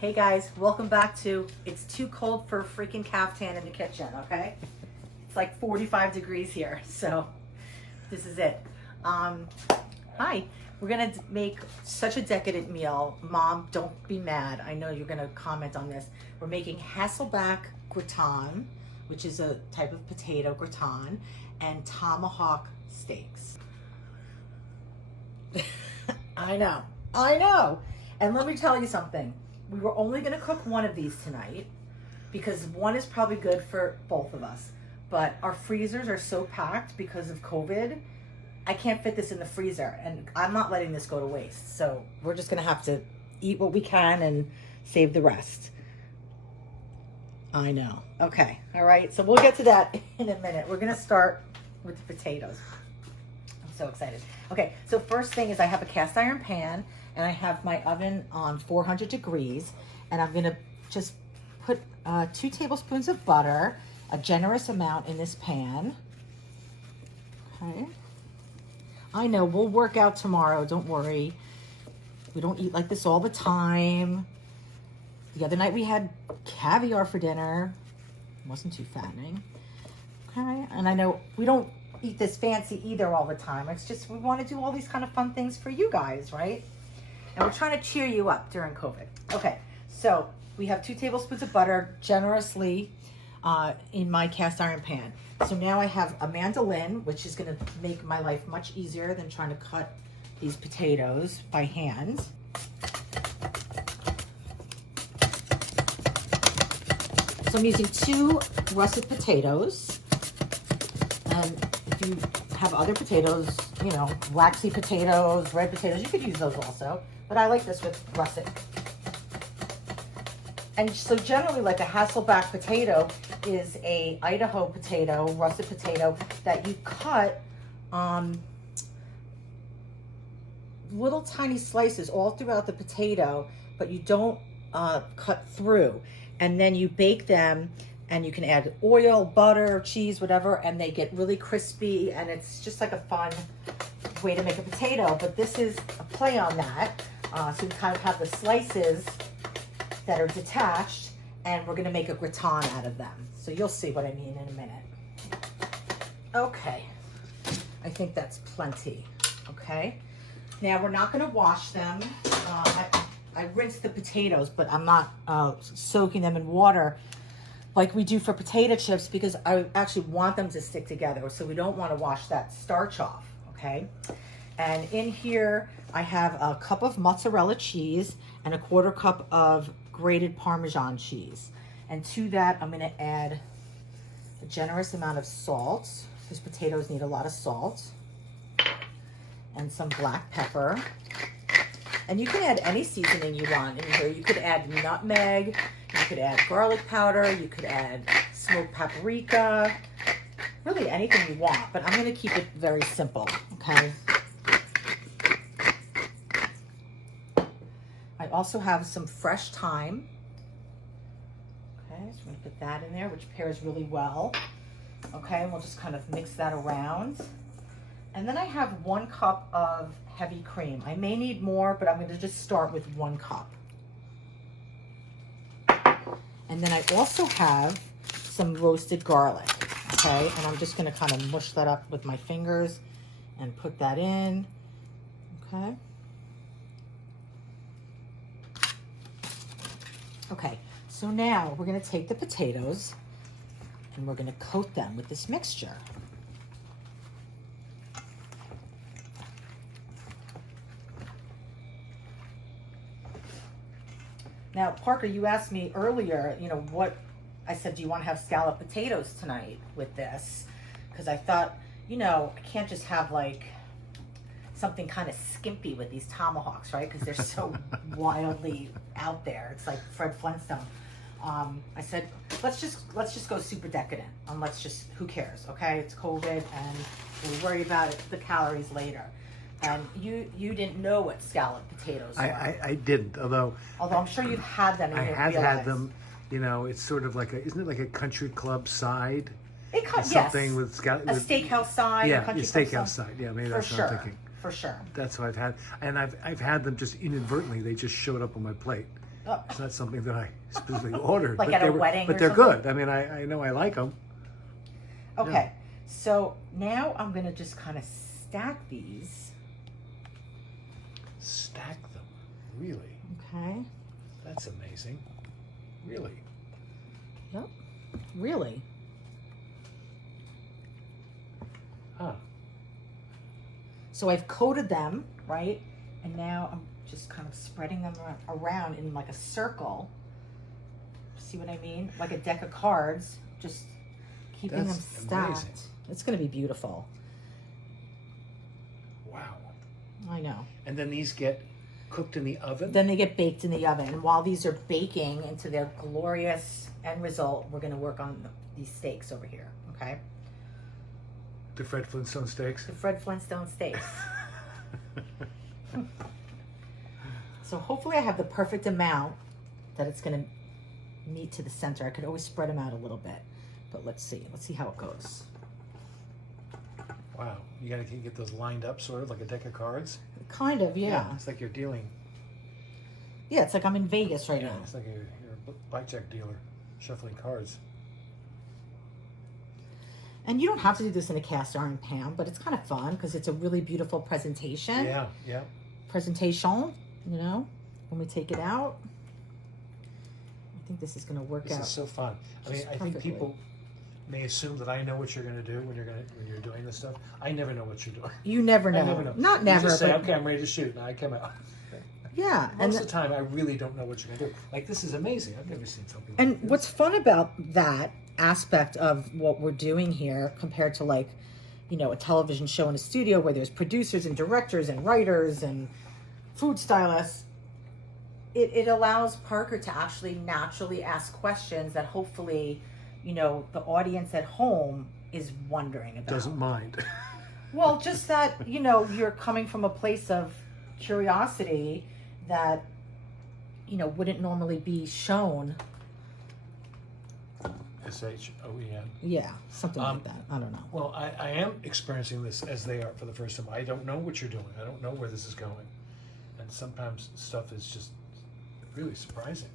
Hey guys, welcome back to It's Too Cold for Freaking Kaftan in the Kitchen, okay? It's like 45 degrees here, so this is it. Hi, we're gonna make such a decadent meal. Mom, don't be mad. I know you're gonna comment on this. We're making Hasselback Gratin, which is a type of potato gratin, and Tomahawk steaks. I know. And let me tell you something. We were only going to cook one of these tonight because one is probably good for both of us. But our freezers are so packed because of COVID. I can't fit this in the freezer and I'm not letting this go to waste. So we're just going to have to eat what we can and save the rest. I know. Okay. All right. So we'll get to that in a minute. We're going to start with the potatoes. I'm so excited. Okay. So first thing is I have a cast iron pan. And I have my oven on 400 degrees, and I'm gonna just put 2 tablespoons of butter, a generous amount in this pan. Okay. I know, we'll work out tomorrow, don't worry. We don't eat like this all the time. The other night we had caviar for dinner. It wasn't too fattening. Okay, and I know we don't eat this fancy either all the time. It's just we wanna do all these kind of fun things for you guys, right? And we're trying to cheer you up during COVID. Okay, so we have 2 tablespoons of butter generously in my cast iron pan. So now I have a mandolin, which is gonna make my life much easier than trying to cut these potatoes by hand. So I'm using 2 russet potatoes. And if you have other potatoes, you know, waxy potatoes, red potatoes, you could use those also. But I like this with russet. And so generally, like a Hasselback potato is a Idaho potato, russet potato, that you cut little tiny slices all throughout the potato, but you don't cut through. And then you bake them, and you can add oil, butter, cheese, whatever, and they get really crispy, and it's just like a fun way to make a potato. But this is a play on that. So we kind of have the slices that are detached, and we're gonna make a gratin out of them. So you'll see what I mean in a minute. Okay, I think that's plenty, okay? Now we're not gonna wash them. I rinsed the potatoes, but I'm not soaking them in water like we do for potato chips because I actually want them to stick together. So we don't wanna wash that starch off, okay? And in here, I have a cup of mozzarella cheese and a 1/4 cup of grated Parmesan cheese. And to that, I'm gonna add a generous amount of salt, because potatoes need a lot of salt, and some black pepper. And you can add any seasoning you want in here. You could add nutmeg, you could add garlic powder, you could add smoked paprika, really anything you want, but I'm gonna keep it very simple, okay? I also have some fresh thyme. Okay, so I'm gonna put that in there, which pairs really well. Okay, and we'll just kind of mix that around. And then I have 1 cup of heavy cream. I may need more, but I'm gonna just start with 1 cup. And then I also have some roasted garlic, okay? And I'm just gonna kind of mush that up with my fingers and put that in, okay? Okay, so now we're gonna take the potatoes and we're gonna coat them with this mixture. Now, Parker, you asked me earlier, you know, I said, do you want to have scallop potatoes tonight with this? Because I thought, you know, I can't just have like something kind of skimpy with these tomahawks, right? Because they're so wildly out there. It's like Fred Flintstone. I said, let's just go super decadent, and who cares, okay? It's COVID, and we'll worry about the calories later. And you didn't know what scallop potatoes were. I didn't, although I'm sure you've had them. And I have had them. You know, it's sort of like isn't it like a country club side? Something with scallop. A steakhouse side. Yeah, a country steakhouse side. Yeah, maybe that's what I'm thinking. For sure. That's what I've had, and I've had them just inadvertently. They just showed up on my plate. It's not something that I specifically ordered. Like but at a they were, wedding But or they're something? good. I mean, I know I like them. Okay, Yeah. so now I'm gonna just kind of stack these. Stack them. Really? Okay. That's amazing. Really? Yep. Really? Huh. So I've coated them, right? And now I'm just kind of spreading them around in like a circle. See what I mean? Like a deck of cards, just keeping That's them stacked. amazing. It's going to be beautiful. Wow. I know. And then these get cooked in the oven? Then they get baked in the oven. And while these are baking into their glorious end result, we're going to work on these steaks over here, okay? The Fred Flintstone steaks? The Fred Flintstone steaks. So hopefully I have the perfect amount that it's going to meet to the center. I could always spread them out a little bit, but let's see. Let's see how it goes. Wow. You gotta get those lined up sort of like a deck of cards? Kind of, yeah. It's like you're dealing. Yeah, it's like I'm in Vegas right Yeah, now. it's like you're a blackjack dealer shuffling cards. And you don't have to do this in a cast iron pan, but it's kind of fun because it's a really beautiful presentation. Yeah, yeah. Presentation, you know, when we take it out. I think this is going to work out. This is so fun. I mean, just I think perfectly. people may assume that I know what you're going to do when you're doing this stuff. I never know what you're doing. You never know. I never know. Not You never, just say, but okay, I'm ready to shoot. Now I come out. yeah. Most of the time, I really don't know what you're going to do. Like, this is amazing. I've never seen something like And this. what's fun about that aspect of what we're doing here compared to, like, you know, a television show in a studio where there's producers and directors and writers and food stylists, it allows Parker to actually naturally ask questions that hopefully, you know, the audience at home is wondering about. Doesn't mind. Well, just that, you know, you're coming from a place of curiosity that, you know, wouldn't normally be shown. S-H-O-E-N. Yeah, something like that. I don't know. Well, I am experiencing this as they are for the first time. I don't know what you're doing. I don't know where this is going. And sometimes stuff is just really surprising.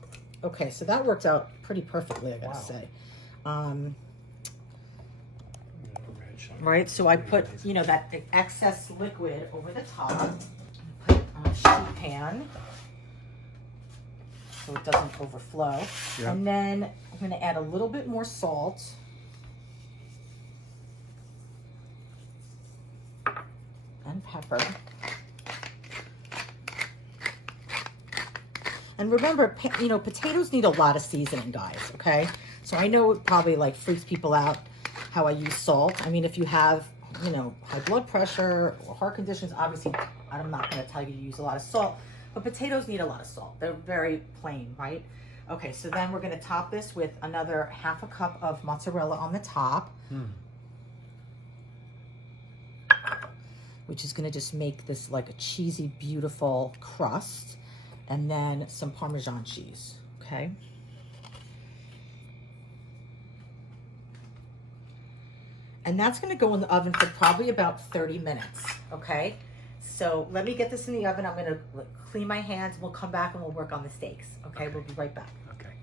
Okay, so that worked out pretty perfully, I gotta Wow. say. Right, Right, so I put, you know, that excess liquid over the top. Put it on a sheet pan so it doesn't overflow. Yeah. And then I'm gonna add a little bit more salt. And pepper. And remember, you know, potatoes need a lot of seasoning, guys, okay? So I know it probably, like, freaks people out how I use salt. I mean, if you have, you know, high blood pressure or heart conditions, obviously, I'm not going to tell you to use a lot of salt. But potatoes need a lot of salt. They're very plain, right? Okay, so then we're going to top this with another ½ cup of mozzarella on the top. Which is going to just make this like a cheesy, beautiful crust. And then some Parmesan cheese, okay? And that's gonna go in the oven for probably about 30 minutes, okay? So let me get this in the oven. I'm gonna clean my hands. We'll come back and we'll work on the steaks, okay? We'll be right back. Okay.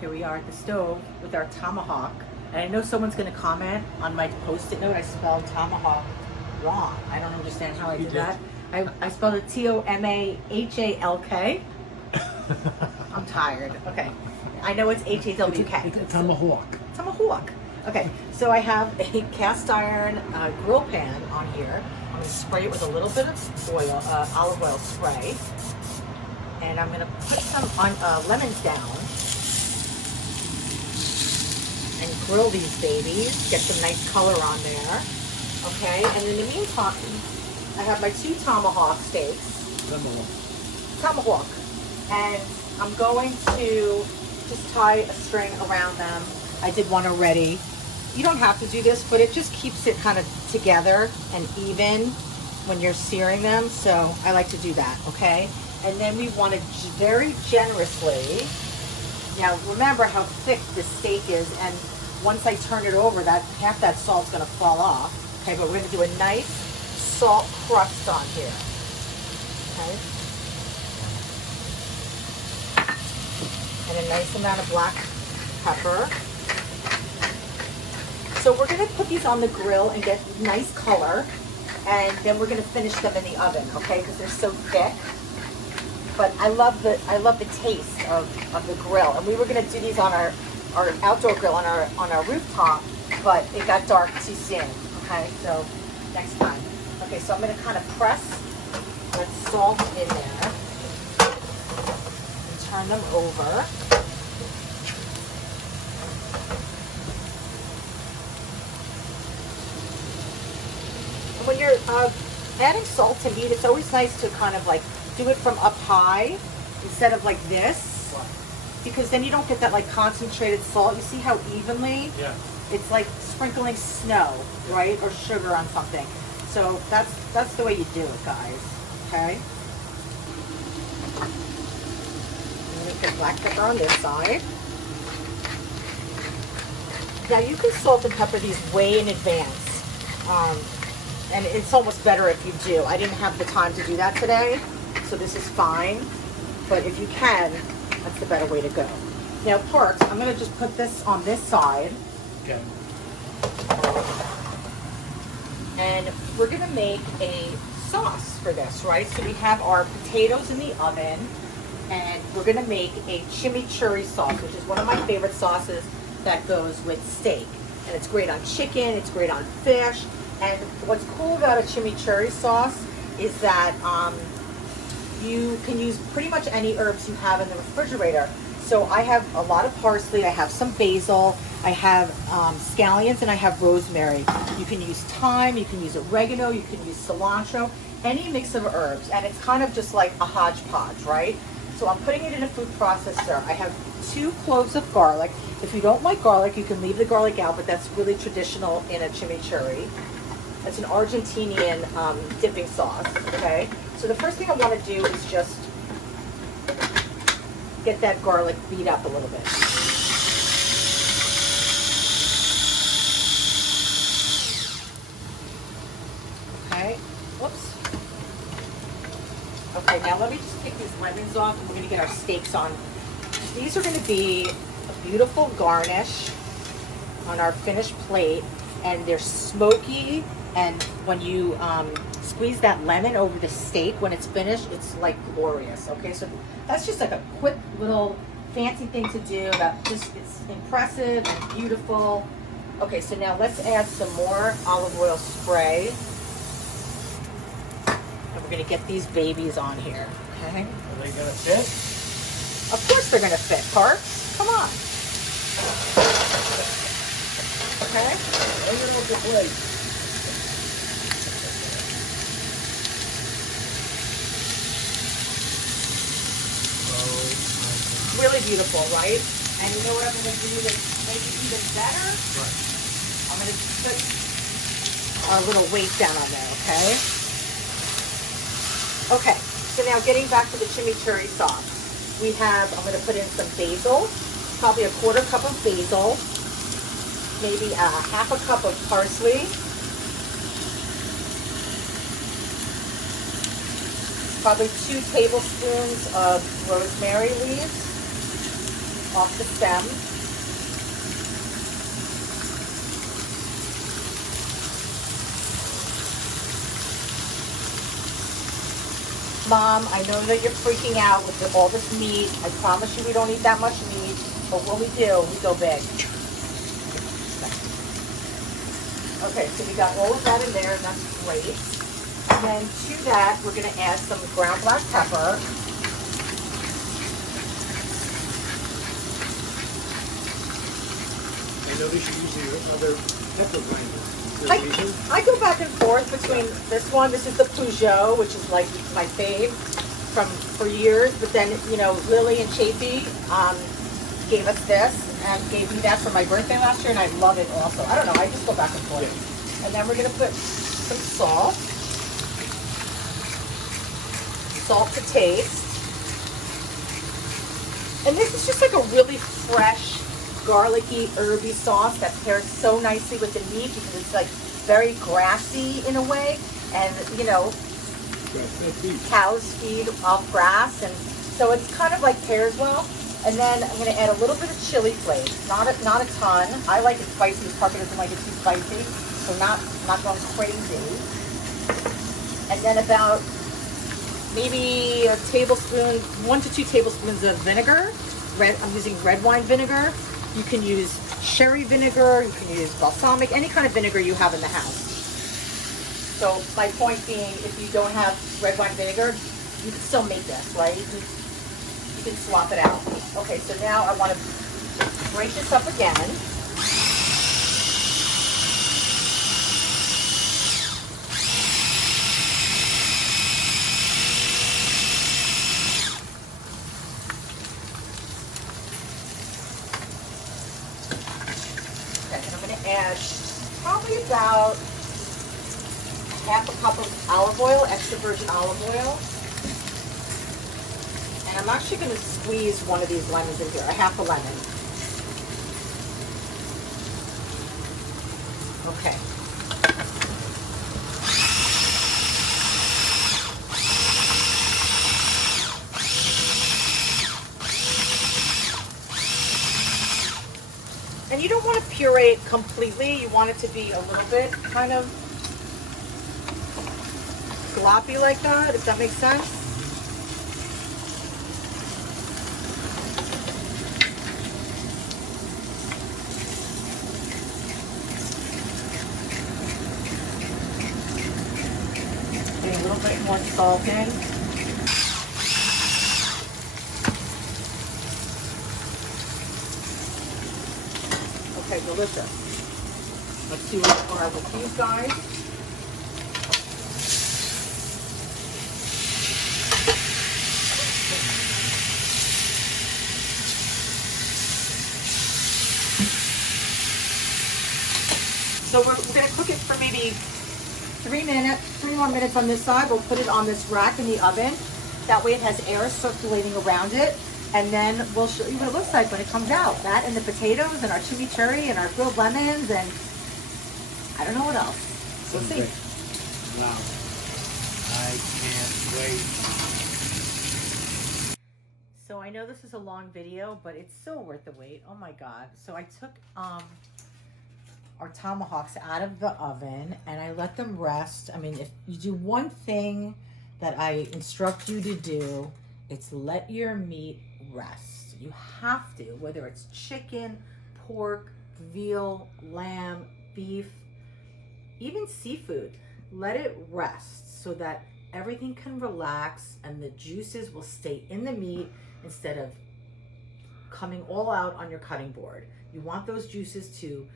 Here we are at the stove with our tomahawk. And I know someone's gonna comment on my Post-it note. I spelled tomahawk wrong. I don't understand how I did that. I spelled it T-O-M-A-H-A-L-K. I'm tired. Okay. I know it's H-A-W-K. It's a tomahawk. Tomahawk. Okay, so I have a cast iron grill pan on here. I'm going to spray it with a little bit of oil, olive oil spray. And I'm going to put some lemons down and grill these babies. Get some nice color on there. Okay, and in the meantime, I have my 2 tomahawk steaks. Tomahawk. And I'm going to just tie a string around them. I did one already. You don't have to do this, but it just keeps it kind of together and even when you're searing them. So I like to do that, okay? And then we want to very generously, now remember how thick this steak is, and once I turn it over, that half that salt's gonna fall off. Okay, but we're gonna do a nice salt crust on here. Okay. And a nice amount of black pepper. So we're gonna put these on the grill and get nice color, and then we're gonna finish them in the oven, okay? Because they're so thick. But I love the taste of the grill. And we were gonna do these on our outdoor grill on our rooftop, but it got dark too soon. Okay, so next time. Okay, so I'm gonna kind of press the salt in there and turn them over. And when you're adding salt to meat, it's always nice to kind of like do it from up high instead of like this, because then you don't get that like concentrated salt. You see how evenly? Yeah. It's like sprinkling snow, right, or sugar on something. So that's the way you do it, guys. Okay. I'm gonna put black pepper on this side. Now you can salt and pepper these way in advance, and it's almost better if you do. I didn't have the time to do that today, so this is fine. But if you can, that's the better way to go. Now, Parks, I'm gonna just put this on this side. Okay. And we're gonna make a sauce for this, right? So we have our potatoes in the oven, and we're gonna make a chimichurri sauce, which is one of my favorite sauces that goes with steak. And it's great on chicken, it's great on fish. And what's cool about a chimichurri sauce is that you can use pretty much any herbs you have in the refrigerator. So I have a lot of parsley, I have some basil, I have scallions, and I have rosemary. You can use thyme, you can use oregano, you can use cilantro, any mix of herbs. And it's kind of just like a hodgepodge, right? So I'm putting it in a food processor. I have 2 cloves of garlic. If you don't like garlic, you can leave the garlic out, but that's really traditional in a chimichurri. It's an Argentinian dipping sauce, okay? So the first thing I want to do is just get that garlic beat up a little bit. Okay, whoops. Okay, now let me just take these lemons off, and we're going to get our steaks on. These are going to be a beautiful garnish on our finished plate, and they're smoky, and when you squeeze that lemon over the steak when it's finished, it's like glorious. Okay, so that's just like a quick little fancy thing to do that just it's impressive and beautiful. Okay, so now let's add some more olive oil spray, and we're gonna get these babies on here. Okay, Are they gonna fit? of course they're gonna fit, Parks. Come on. Okay, Bring it over the plate. really beautiful, right? And you know what I'm gonna do to make it even better? Right. I'm gonna put our little weight down on there, okay? Okay, so now getting back to the chimichurri sauce. I'm gonna put in some basil, probably a 1/4 cup of basil, maybe a 1/2 cup of parsley, probably 2 tablespoons of rosemary leaves off the stem. Mom, I know that you're freaking out with all this meat. I promise you we don't eat that much meat, but when we do, we go big. Okay, so we got all of that in there, and that's great. And then to that, we're going to add some ground black pepper. I noticed you use your other pepper grinder. Is there a reason? I go back and forth between this one. This is the Peugeot, which is like my fave for years. But then, you know, Lily and Chafee gave us this and gave me that for my birthday last year, and I love it also. I don't know. I just go back and forth. Yeah. And then we're going to put some salt. Salt to taste. And this is just like a really fresh, garlicky, herby sauce that pairs so nicely with the meat because it's like very grassy in a way. And, you know, Cows feed off grass, and so it's kind of like pairs well. And then I'm going to add a little bit of chili flakes, not a ton. I like it spicy. Parker doesn't like it too spicy, so not going crazy. And then about maybe a tablespoon, 1 to 2 tablespoons of vinegar. I'm using red wine vinegar. You can use sherry vinegar, you can use balsamic, any kind of vinegar you have in the house. So my point being, if you don't have red wine vinegar, you can still make this, right? You can swap it out. Okay, so now I want to break this up again. Add probably about half a cup of olive oil, extra virgin olive oil. And I'm actually going to squeeze one of these lemons in here, a half a lemon. Okay. And you don't want to puree it completely. You want it to be a little bit kind of sloppy like that, if that makes sense. Getting a little bit more salt in. Okay, delicious. Let's see what are with these guys. So we're going to cook it for maybe 3 more minutes on this side. We'll put it on this rack in the oven. That way it has air circulating around it. And then we'll show you what it looks like when it comes out. That and the potatoes and our chimichurri and our grilled lemons and I don't know what else. We'll see. Wow. I can't wait. So I know this is a long video, but it's still worth the wait. Oh my God. So I took our tomahawks out of the oven and I let them rest. I mean, if you do one thing that I instruct you to do, it's let your meat rest. You have to, whether it's chicken, pork, veal, lamb, beef, even seafood, let it rest so that everything can relax and the juices will stay in the meat instead of coming all out on your cutting board. You want those juices to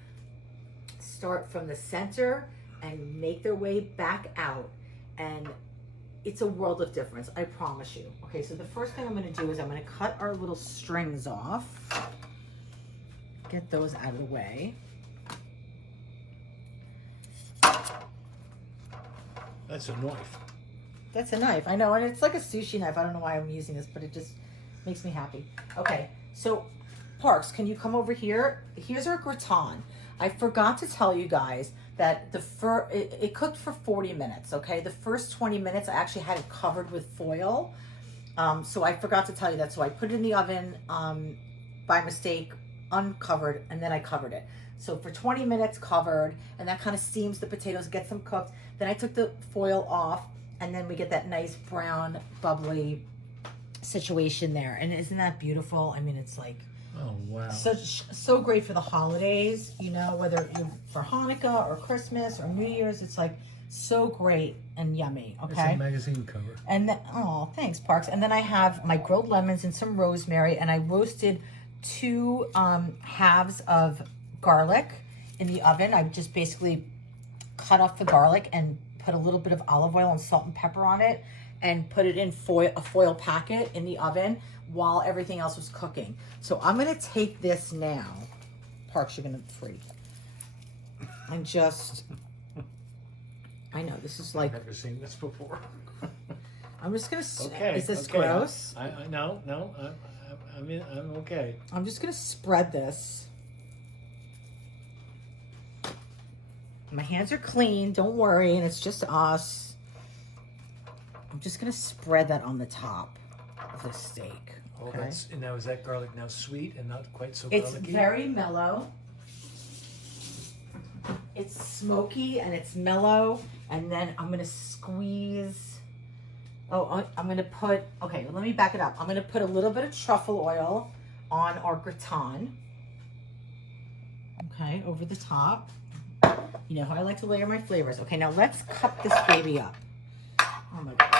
start from the center and make their way back out, and it's a world of difference, I promise you. Okay, so the first thing I'm going to do is I'm going to cut our little strings off, get those out of the way. That's a knife. That's a knife, I know, and it's like a sushi knife. I don't know why I'm using this, but it just makes me happy. Okay, so Parks, can you come over here? Here's our gratin. I forgot to tell you guys that it cooked for 40 minutes, okay? The first 20 minutes, I actually had it covered with foil. So I forgot to tell you that. So I put it in the oven by mistake, uncovered, and then I covered it. So for 20 minutes covered, and that kind of steams the potatoes, gets them cooked. Then I took the foil off, and then we get that nice brown, bubbly situation there. And isn't that beautiful? I mean, it's like, oh wow, so great for the holidays, you know, whether you for Hanukkah or Christmas or New Year's. It's like so great and yummy. Okay, it's a magazine cover. And then, oh, thanks, Parks. And then I have my grilled lemons and some rosemary, and I roasted 2 halves of garlic in the oven. I just basically cut off the garlic and put a little bit of olive oil and salt and pepper on it, and put it in a foil packet in the oven while everything else was cooking. So I'm gonna take this now. Parks, you're gonna freak. And just, I know, this is like, I've never seen this before. I'm just gonna, Okay. is this okay. gross? No, I mean, I'm okay. I'm just gonna spread this. My hands are clean, don't worry, and it's just us. I'm just gonna spread that on the top of the steak. Oh, Okay. and now is that garlic now sweet and not quite so It's garlicky? very mellow. It's smoky and it's mellow. And then I'm gonna squeeze. Oh, I'm gonna put, okay, let me back it up. I'm gonna put a little bit of truffle oil on our gratin. Okay, over the top. You know how I like to layer my flavors. Okay, now let's cut this baby up. Oh my God.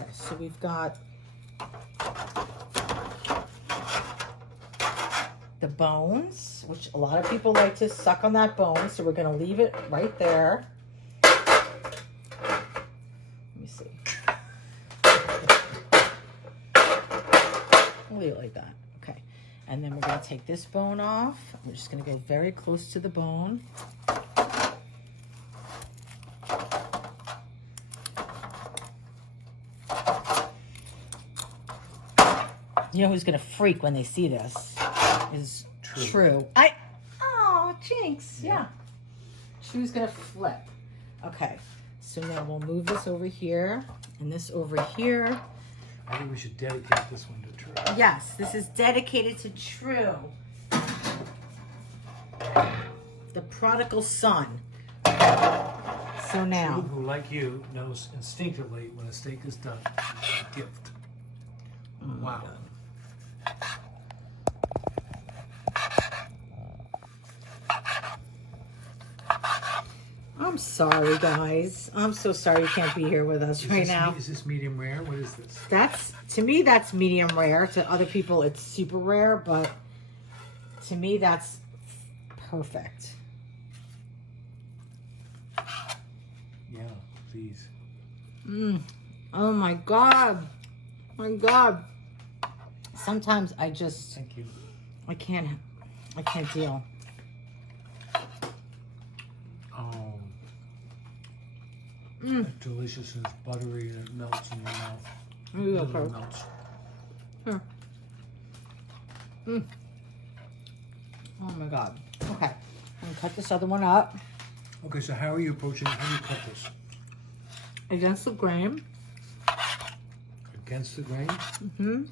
Okay, so we've got the bones, which a lot of people like to suck on that bone, so we're gonna leave it right there. Let me see. We'll leave it like that. Okay. And then we're gonna take this bone off. We're just gonna go very close to the bone. You know who's gonna freak when they see this is True. Oh, jinx. Yeah. True's gonna flip. Okay. So now we'll move this over here and this over here. I think we should dedicate this one to True. Yes, this is dedicated to True. The prodigal son. So now. True, who, like you, knows instinctively when a steak is done, it's a gift. Wow. I'm sorry, guys. I'm so sorry you can't be here with us right now. Is this medium rare? What is this? That's, to me, that's medium rare. To other people, it's super rare, but to me, that's perfect. Yeah, please. Oh my God. My God. Sometimes I just, Thank you. I can't deal. Oh. It's delicious and it's buttery and it melts in your mouth. Yeah, It okay. melts. Here. Oh my God. Okay. I'm gonna cut this other one up Okay, so how are you approaching, how do you cut this? against the grain. Against the grain? Mm-hmm.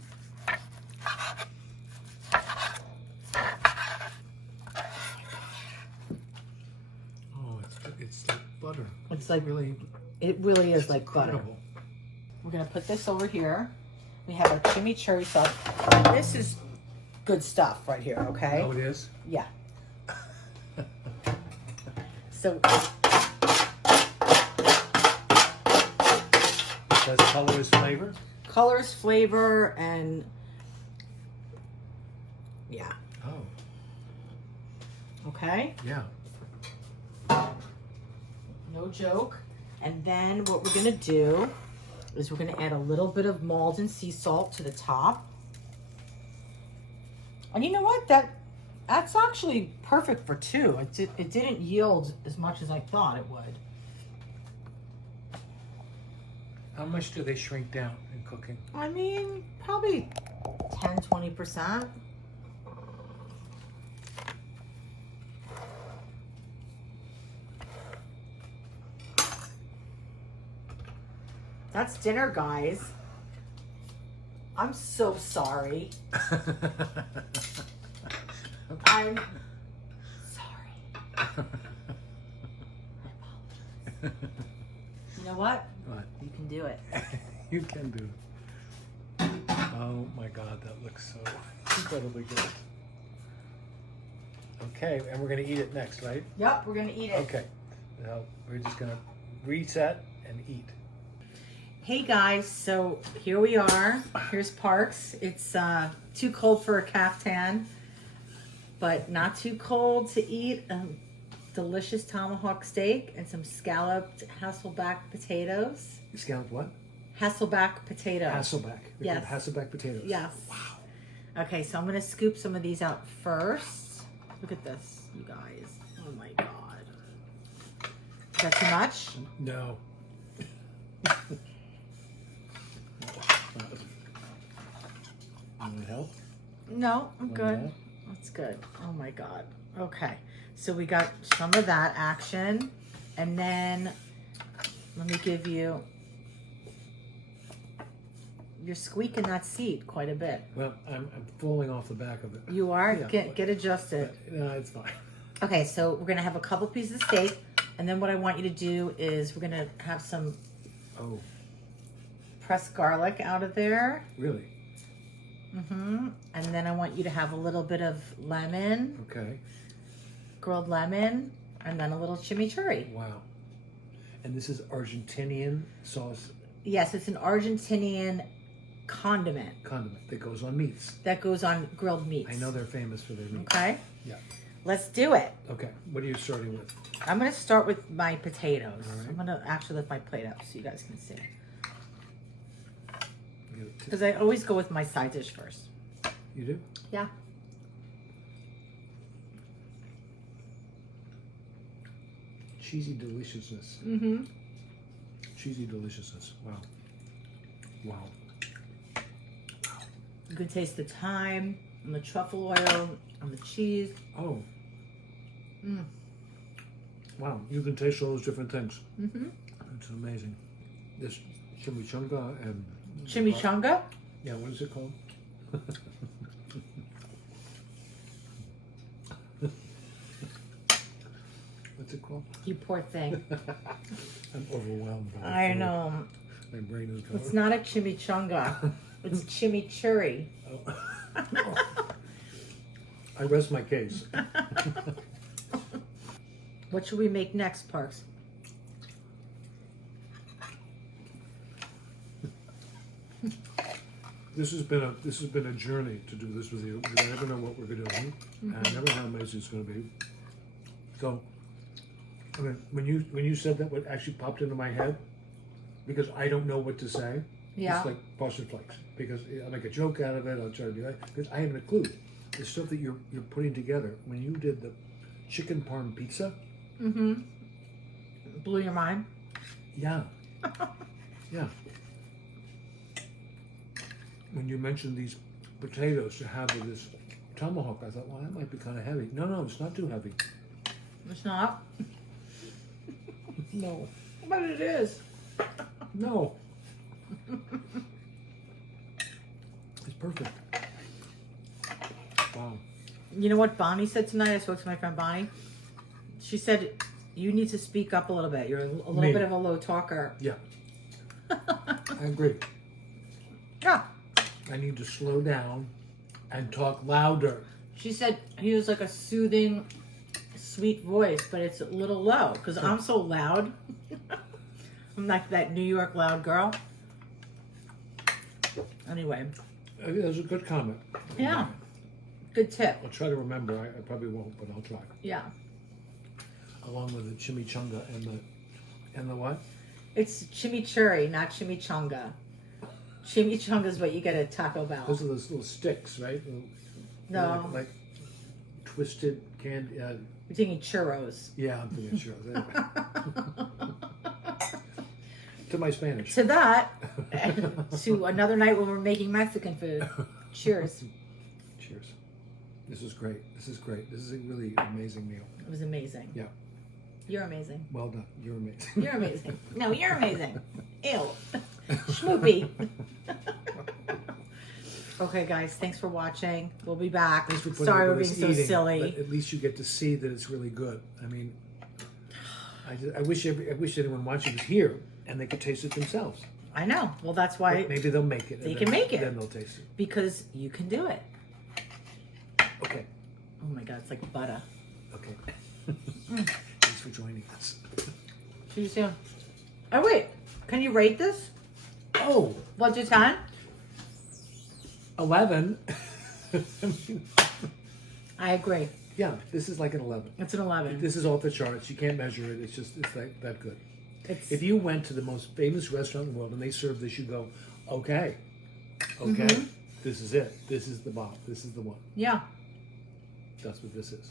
Oh, it's like butter. It's like, Really, it really is it's like butter. incredible. We're gonna put this over here. We have our chimichurri sauce. This is good stuff right here, okay? Oh, it is? Yeah. So Does color is flavor? colors, flavor, and yeah. Oh, Okay. yeah. No joke. And then what we're gonna do is we're gonna add a little bit of Maldon sea salt to the top. And you know what? That's actually perfect for two. It didn't yield as much as I thought it would. How much do they shrink down in cooking? I mean, probably 10-20%. That's dinner, guys. I'm so sorry. I'm sorry. You know what? What? You can do it. You can do. Oh my God, that looks so incredibly good. Okay, and we're gonna eat it next, right? Yep, we're gonna eat it. Okay. Now we're just gonna reset and eat. Hey guys, so here we are. Here's Parks. It's too cold for a Kaftan, but not too cold to eat a delicious tomahawk steak and some scalloped Hasselback potatoes. Scallop what? Hasselback potatoes. Hasselback. They're Yes. called Hasselback potatoes. Yes. Wow. Okay, so I'm gonna scoop some of these out first. Look at this, you guys. Oh my God. Is that too much? No. Want to help? No, I'm good. that? That's good. Oh my God. Okay. So we got some of that action. And then let me give you You're squeaking that seat quite a bit. Well, I'm falling off the back of it. You are? Yeah, Get adjusted. No, it's fine. Okay, so we're going to have a couple pieces of steak. And then what I want you to do is we're going to have some Oh, pressed garlic out of there. really? And then I want you to have a little bit of lemon, Okay. grilled lemon, and then a little chimichurri. Wow. And this is Argentinian sauce Yes, it's an Argentinian condiment condiment that goes on meats. that goes on grilled meats. I know they're famous for their meats. Okay, Yeah. let's do it. Okay. What are you starting with? I'm going to start with my potatoes. All right. I'm going to actually lift my plate up so you guys can see. You Because I always go with my side dish first. do? Yeah. Cheesy deliciousness. Mm-hmm. Cheesy deliciousness. Wow. Wow. You can taste the thyme and the truffle oil and the cheese. Oh. Mm. Wow. You can taste all those different things. Mm-hmm. It's amazing. This chimichanga and... Chimichanga? Yeah, what is it called? What's it called? You poor thing. I'm overwhelmed by I food. know. My brain is going. It's not a chimichanga. It's chimichurri. Oh. I rest my case. What should we make next, Parks? This has been a journey to do this with you because I never know what we're doing, and I never know how amazing it's going to be. So, I mean, when you said that, what actually popped into my head, because I don't know what to say. Yeah. It's like Boston Flakes, because I make a joke out of it. I'll try to do that because I haven't a clue. The stuff that you're putting together when you did the chicken parm pizza. Mm-hmm. Blew your mind? Yeah. Yeah. When you mentioned these potatoes to have with this tomahawk, I thought, well, that might be kind of heavy. No, it's not too heavy. It's not? No. But it is. No. It's perfect. Wow. You know what Bonnie said tonight? I spoke to my friend Bonnie. She said, you need to speak up a little bit. You're a little Me. bit of a low talker. Yeah. I agree. Yeah. I need to slow down and talk louder. She said he was like a soothing, sweet voice, but it's a little low because I'm so loud. I'm like that New York loud girl. Anyway. That's a good comment. Yeah. Good tip. I'll try to remember. I probably won't, but I'll try. Yeah. Along with the chimichanga and the what? It's chimichurri, not chimichanga. Chimichanga is what you get at Taco Bell. Those are those little sticks, right? No. Like twisted candy. You're thinking churros. Yeah, I'm thinking sure. Anyway. To my Spanish. To that, to another night when we're making Mexican food. Cheers. Cheers. This is great. This is great. This is a really amazing meal. It was amazing. Yeah. You're amazing. Well done. You're amazing. You're amazing. No, you're amazing. Ew. Schmoopy. Okay, guys. Thanks for watching. We'll be back. Thanks for putting Sorry up we're with being us so eating, silly. But at least you get to see that it's really good. I mean, I wish anyone watching was here and they could taste it themselves. I know. Well, that's why. But maybe they'll make it. They and can make it. Then they'll taste it. Because you can do it. Okay. Oh my God, it's like butter. Okay. Thanks for joining us. See you soon. Oh wait, can you rate this? Oh, 1 to 10? 11. I agree. Yeah, this is like an 11. It's an 11. This is off the charts. You can't measure it. It's like that good. It's If you went to the most famous restaurant in the world and they served this, you go, okay, this is it. This is the bomb. This is the one. yeah. That's what this is.